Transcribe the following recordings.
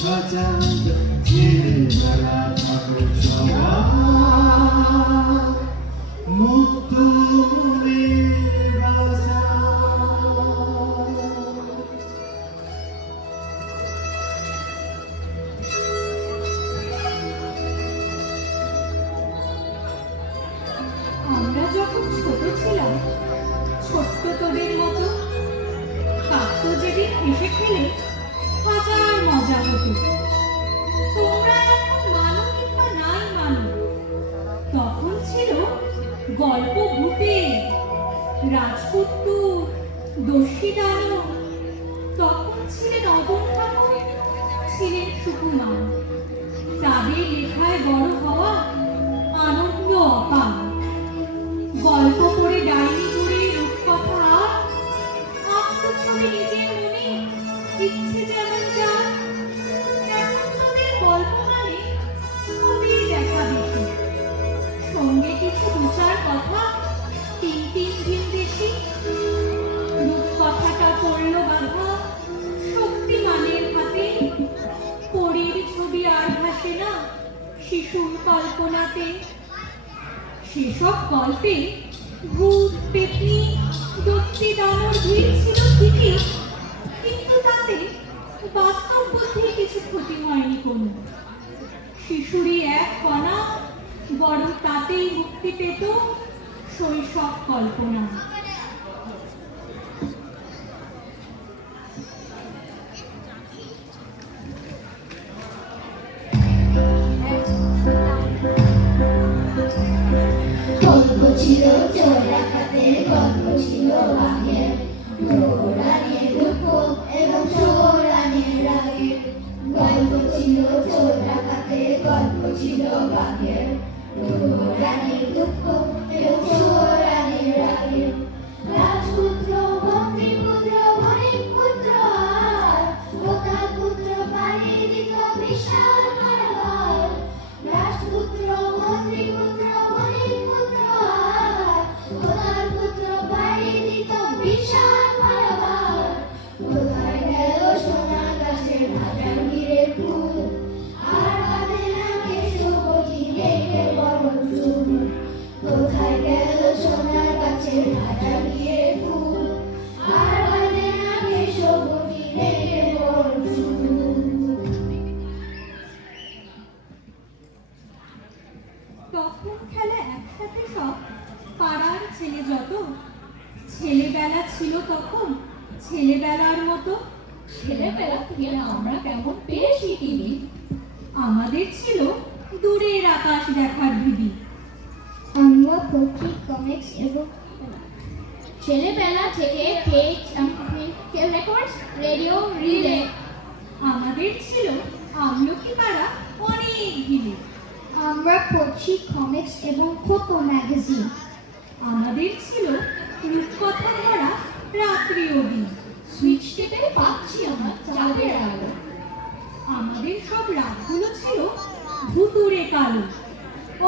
খাঁচা ছেলেবেলা থাকো সবার মুক্ত মনের বাসা। আমরা যখন ছোট ছিলাম, ছোট্ট তোদের মতো, কাকতো যেদিন হেসে খেলে হাজার মজা হতো। তোমরা এখন মানো কিংবা নাই মানো, তখন ছিল গল্প ভূতে, রাজপুত্র, দস্যি দানব, তখন ছিলেন অবন ঠাকুর, ছিলেন সুকুমার। তাদের লেখায় বড় হওয়া আনন্দ অপার। গল্প পড়ে ডায়েরি করে রূপকথা আত্মছবি নিজের মনে ইচ্ছে যেমন যার। এখন তোদের গল্প মানে ছবি দেখা বেশি, সঙ্গে কিছু দু চার কথা তিন তিন দিন বেশি। রূপকথাটা পড়লো বাধা শক্তিমানের হাতে, পরীর ছবি আর ভাসে না শিশুর কল্পনাতে। সেসব গল্পে ভূত পেতনি দস্যি দানর ভিড় ছিল ঠিকই, কিন্তু তাতে বাস্তব বুদ্ধির কিছু ক্ষতি হয়নি কোনো। শিশুরই এক কণা, বরং তাতেই মুক্তি পেত শৈশব কল্পনা। গল্প ছিল চোর ডাকাতের, গল্প ছিল বাঘের, রানীর দুঃখ এবং রানীর রাগের। গল্প ছিল চোর ডাকাতের, গল্প ছিল বাঘের, রানীর দুঃখ এবং রানীর রাগের। রাজপুত্র, মন্ত্রীপুত্র, গরিব পুত্র আর কোথার পুত্র পাড়ি দিত বিশাল কারাগার। রাজপুত্র, মন্ত্রীপুত্র, গরিব পুত্র আর কোথার পুত্র পাড়ি দিত বিশাল কারাগার। কোথায় গেল সোনার গাছের হাজার হীরের ফুল, আর কাঁধে রাখে সুগতি লেগে বড় চুল। কোথায় গেল সোনার গাছের হাজার হীরের ফুল, আর কাঁধে রাখে সুগতি লেগে বড় চুল। তখন খেলা একসাথে সব পাড়ার ছেলে যত, ছেলেবেলা ছিল তখন ছেলেবেলার মতো। ছেলেবেলা থেকে আমরা কেমন পেয়েছি টিভি, আমাদের ছিল দূরের আকাশ দেখার ভিড়ি। আমরা পড়ছি কমিক্স এবং ছেলেবেলা থেকে রেকর্ডস, রেডিও, রিলে। আমাদের ছিল আমলকি পাড়া অনেক ভিড়ে। আমরা পড়ছি কমিক্স এবং ফটো ম্যাগাজিন। আমাদের ছিল রূপকথা ভরা রাত্রি অবধি। সুইচ টেপে পাচ্ছি আমরা চাঁদের আলো। আমাদের সব রাতগুলো ছিল ভুতুড়ে কালো।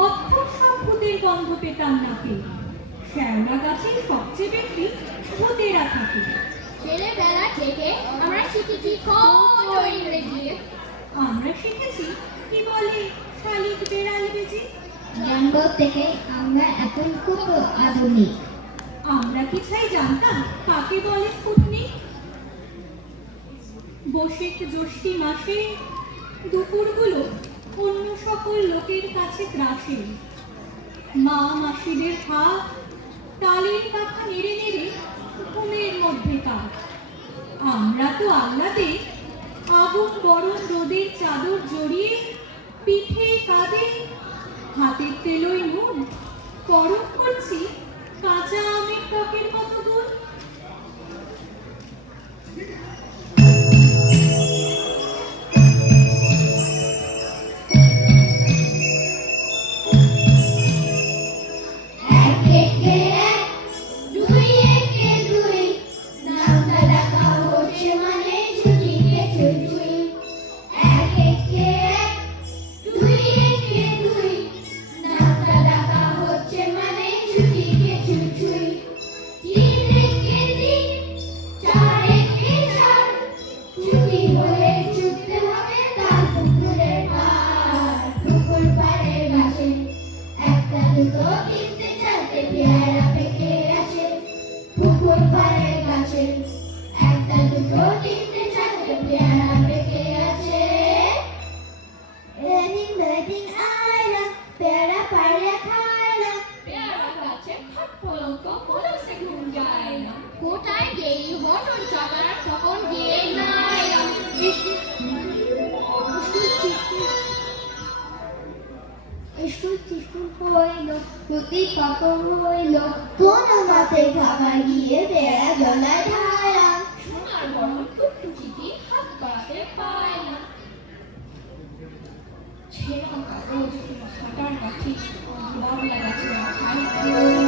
অদ্ভুত সব ভূতের গন্ধ পেতাম নাকে। শ্যাওলা গাছে সবচেয়ে বেশি ভূতেরা থাকে। ছেলেবেলা থেকে আমরা শিখেছি কত ইংরেজি। আমরা শিখেছি কি বলে শালিক বেড়াল বেজি। জন্ম থেকে আমরা এখন কত আধুনিক। আমরা কি ছাই জানতাম কাকে বলে স্পুটনিক। বৈশাখ জ্যৈষ্ঠী মাসে দুপুরগুলো অন্য সকল লোকের কাছে গ্রাসে। মা মাসিদের হাত তালের পাখা নেড়ে নেড়ে ঘুমের মধ্যে কাজ। আমরা তো আহ্লাদে আগুন গরম রোদের চাদর জড়িয়ে পিঠে কাঁধে হাতের তেলোয় নুন পরখ করছি কাঁচা আমের টকের মতো গুণ। দুই একে দুই, নামটা ডাকা পলক পলকে ঘুম যায় না। কোথায় গেলি হটন চটার তখন গিয়ে না এলাম স্কুল হইল প্রতি পাকন হইল কোন মাতে খাবার গিয়ে বেড়া জলায় ঢালাম সোনার বড় টুকটুকিটি হাত বাড়াতে পায় না। ছেঁড়া কাগজ খাটার কাঠি বাবলা গাছে রাখায়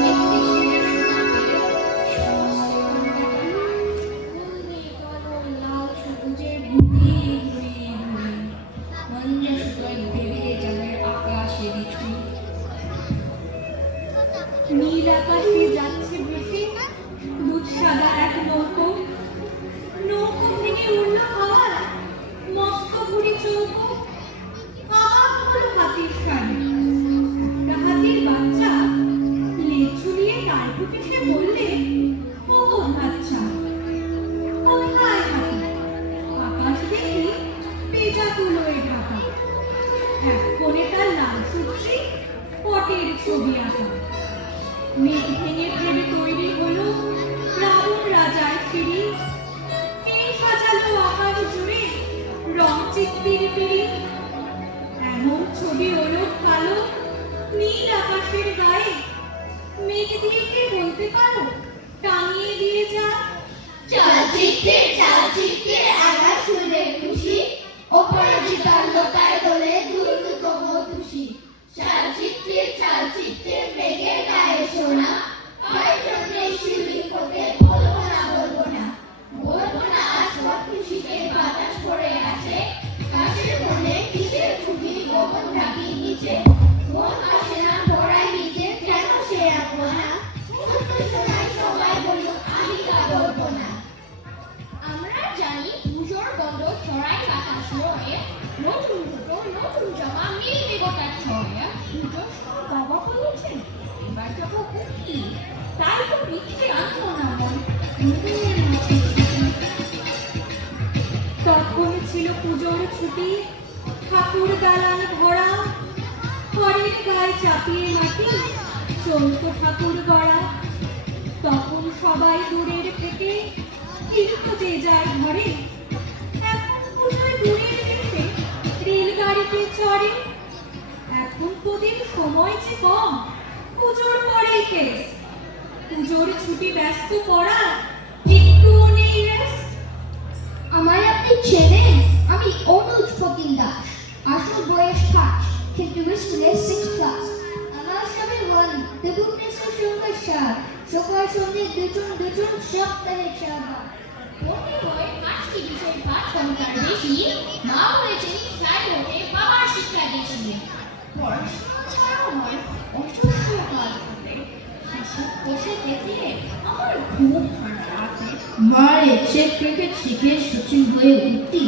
একটি ছেলের সোনা পেলে সমস্ত ঘন্টাটা ফুল দিয়ে কালো লাল সবুজের ঘুরিয়ে ঘুরিয়ে ঘুরিয়ে মঞ্জা সুতোয় বেরিয়ে যাবে আকাশের ছুঁই। নীল আকাশে যাচ্ছে ভেসে দুধ সাদা এক নৌকো। নৌকো ভেঙে উড়ল হাওয়ায় মস্ত ঘুড়ি চৌকো। আবার হলো হাতির শাড়ি। একটা হাতির বাচ্চা লেজ ঝুলিয়ে তার ঢুকে সে বললে, ও গো বাচ্চা, কোথায় হাতি? আকাশ দেখি পেঁজা তুলোয় ঢাকা। এক কোণে তার লাল সূত্রে পটের ছবি আঁকা। মেঘ ভেঙে ফেলে তৈরি হলো রাবণ রাজার সিঁড়ি। কে সাজালো আকাশ জুড়ে রং চিত্তির পিড়ি। এমন ছবি ওলট কালো নীল আকাশের গায়ে। মেঘ দিয়ে কে বলতে পারো টাঙিয়ে দিয়ে যা। চালচিত্রে আকাশ শুনে খুশি অপরাজিতার লোকায় দলে দুর্গতম খুশি চালচিত্রে মেঘে গায়ে শোনা হয় জন্যে শিউলি ফোটে বলবো না আজ সব খুশিতে বাতাস পড়ে আছে কাশের মনে কিসের ছুটি গোপন ঢাকি নিচে মন আসে না পড়ায় নিচে কেন সে আপনা সত্য শোনায় সবাই বলুক আমি তা বলবো না। আমরা জানি পুজোর গন্ধ ছড়াই বাতাস রয়ে নতুন দুটো নতুন জামা মিলবে গোটা ছড়ে পুজোর সময় বাবা বলেছেন এবার যাবো কুকি, তাই তো মিথ্যে আনতো না মন নতুনের মাঝে ছুটি। তখন ছিল পুজোর ছুটি। ঠাকুর দালান ভরা খড়ের গায়ে চাপিয়ে মাটি চলত ঠাকুর গড়া। তখন সবাই দূরের থেকে ফিরত যে যার ঘরে। এখন পুজোয় দূরের দেশে রেলগাড়িতে চড়ে। এখন তোদের সময় যে কম, পুজোর পরেই কেস। পুজোর ছুটি ব্যস্ত পড়া একটুও নেই রেস্ট। আমায় আপনি চেনেন আমি অনুজ ফকির দাস আসল বয়স 5 কিন্তু স্কুলে 6 ক্লাস আমার সবে 1 দেবু প্রেসের সংখ্যা 7 সকাল সন্ধ্যে দুজন সপ্তাহে 4 বার পড়তে হয় 5টি বিষয় পাঠ ঘন্টার বেশি মা বলেছেন ফ্ল্যাট হতে বাবার শিক্ষা দিয়েছিলেন পড়াশোনা ছাড়াও নয় অসুস্থ কাজ করতে হিসাব কষে দেখলে আমার ঘুম হয় না রাতে। মার ইচ্ছে ক্রিকেট শিখে সচিন হয়ে উঠতি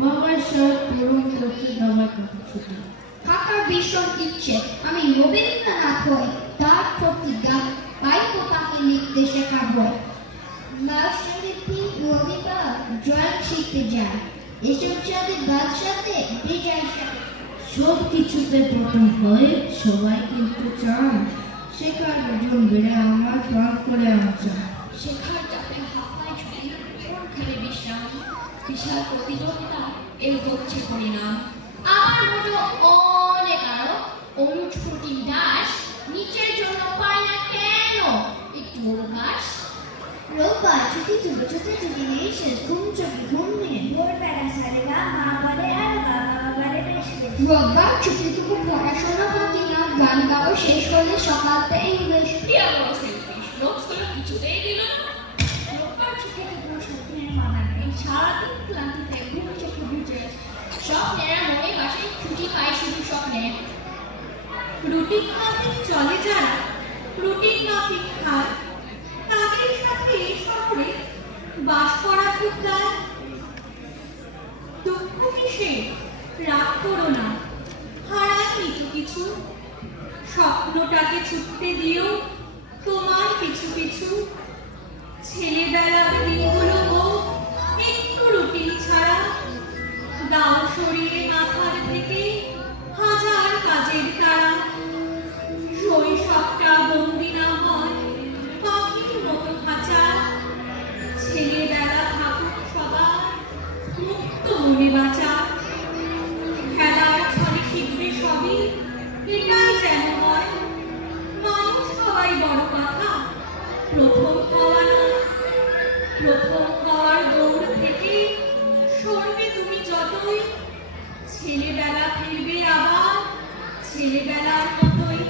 বাবার শখ পূরণ করতে দাবার কথা ছুটি কাকার ভীষণ ইচ্ছে আমি রবীন্দ্রনাথ হই তার প্রতিজ্ঞা বাইক তাকে লিখতে শেখাবো মাসিকী রবিবার ড্রয়িং শিখতে যায় এসব সাথে বাদ সাথে বিজয় সাথে সব কিছুতে প্রথম হয়ে সবাই কিন্তু চান শেখার ওজন বেড়ে আমার প্রাণ করে আনছেন শেখার চাপে হাফায় ছুটি কোনখানে বিশ্রাম বিশাল প্রতিযোগিতা এর হচ্ছে পরিণাম। আমার মতো অনেক আরো অনুজ প্রতিম দাস নিচের জন্য পায় না কেন একটু অবকাশ রোববার ছুটি ছুটি নেই শেষ ঘুম নিয়ে ভোরবেলা সাড়ে গা মা বলে আর বাবা বলে বেশ রোববার ছুটি টুকু পড়াশোনা করতে না গান গাওয়া শেষ করলে সকালতে ইংলিশ প্রিয়া বড় সেলফিশ নোটসগুলো কিছুতেই দিল না। রোববার ছুটি কোনো স্বপ্নের মানা নেই সারাদিন ক্লান্তিতে ঘুম চোখে ভিজে স্বপ্নেরা মনে বাসে ছুটি পায় শুধু স্বপ্নে রুটিন মাফিক চলে যারা রুটিন মাফিক খায় তাদের সাথে এই শহরে বাস করা খুব দায়। দুঃখ কিসে রাগ করো না, হারায়নি তো কিছু। স্বপ্নটাকে ছুটতে দিও তোমার পিছু পিছু। ছেলেবেলার দিনগুলো হোক একটু রুটিন ছাড়া। দাও সরিয়ে মাথার থেকে হাজার কাজের তারা। শৈশবটা বন্দি না হয় প্রথম হওয়া নয়, প্রথম হওয়ার দৌড় থেকে সরবে তুমি যতই, ছেলেবেলা ফিরবে আবার ছেলেবেলার মতোই।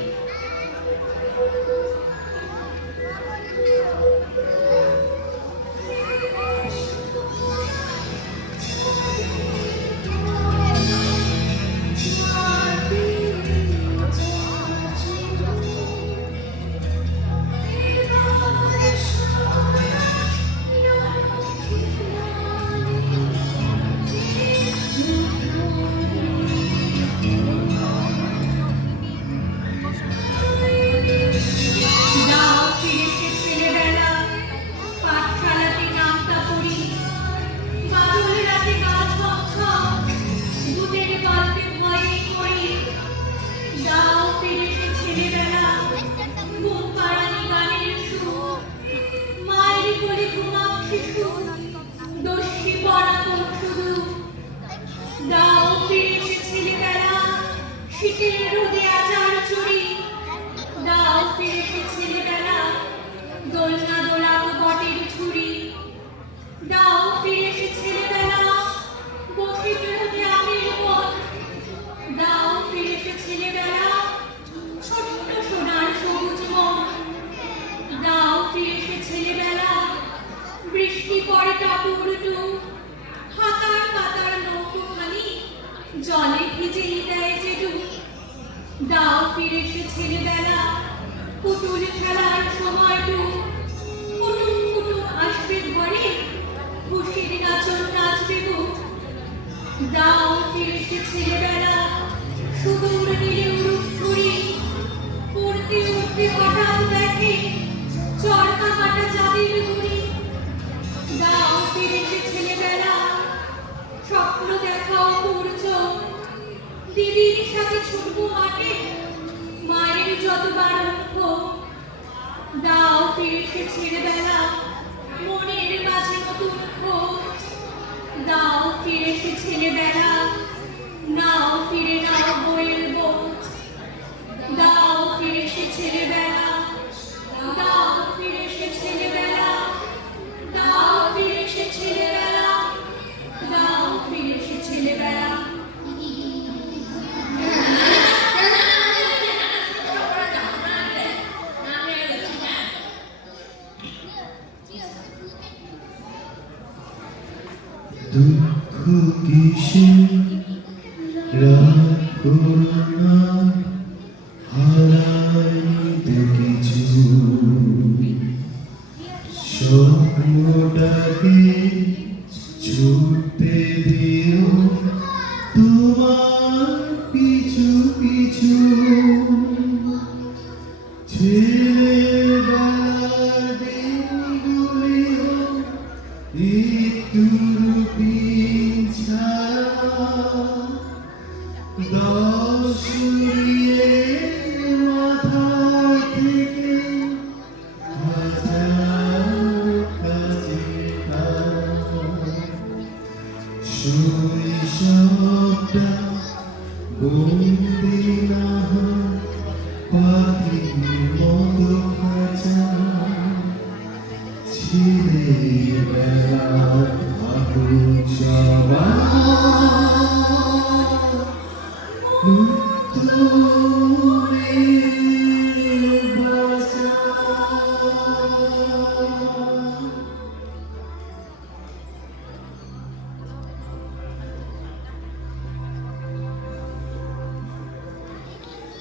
দাও ফিরেছে ছেলেবেলা, পাঠশালাতে নামটা পড়ি, বাদল রাতে গা ছমছম, ভূতের গল্পে ভয়ে পড়ি। দাও ফিরেছে ছেলেবেলা, ঘুম পাড়ানি গানের সুর, মায়ের কোলে ঘুমাক শিশু, দস্যি পড়া কোন শুধু। দাও ফিরেছে ছেলেবেলা, শীতের রোদে আজার চুরি। দাও ফিরেছে ছেলেবেলা, দোলনা দোলানো বটের ছুরি। দাও ফিরেছে ছেলেবেলা, বসে বেরোতে আমের বন। দাও ফিরেছে ছেলেবেলা, ছোট্ট সোনার সবুজ মন। দাও ফিরেছে ছেলেবেলা, বৃষ্টি পড়ে টাপুরটু, হাতার পাতার নৌকোখানি জলে ভিজিয়ে দেয় যেটু। দাও ফিরেছে ছেলেবেলা, পুতুল খেলার সময়টু, কুটুম কুটুম আসবে ঘরে, খুশির নাচন নাচবে বুক। দাও ফিরেছে ছেলেবেলা, সুদূর নীলে উড়ুক ঘুরি, উড়তে উড়তে হঠাৎ দেখে চরকা কাটা চাঁদের গুড়ি। দাও ফিরেছে ছেলেবেলা, স্বপ্ন দেখাও পূর্য, দিদির সাথে ছুটবো মাঠে, মায়ের যতবার মুখ। দাও ফিরেছে ছেলেবেলা, মনের মাঝে নতুন খোঁজ। দাও ফিরেছে ছেলেবেলা, নাও ফিরে নাও বইয়ের বোঝ। দাও ফিরেছে ছেলেবেলা, দাও ফিরেছে ছেলেবেলা, দাও ফিরেছে ছেলেবেলা, দাও ফিরেছে ছেলেবেলা। দুঃখ কিসে রাগ করোনা, হারাইতে কিছু স্বপ্নটাকে ছুটতে দিও তোমার পিছু পিছু। ছেলেবেলার দিনগুলিও একটু পিছায়া, দশ উড়িয়ে মাথা থেকে হাজার কাছে শৈশবটা বন্দি না হয় পাখির মতো খাঁচা। ছেলেবেলার আগুন সবার মুক্ত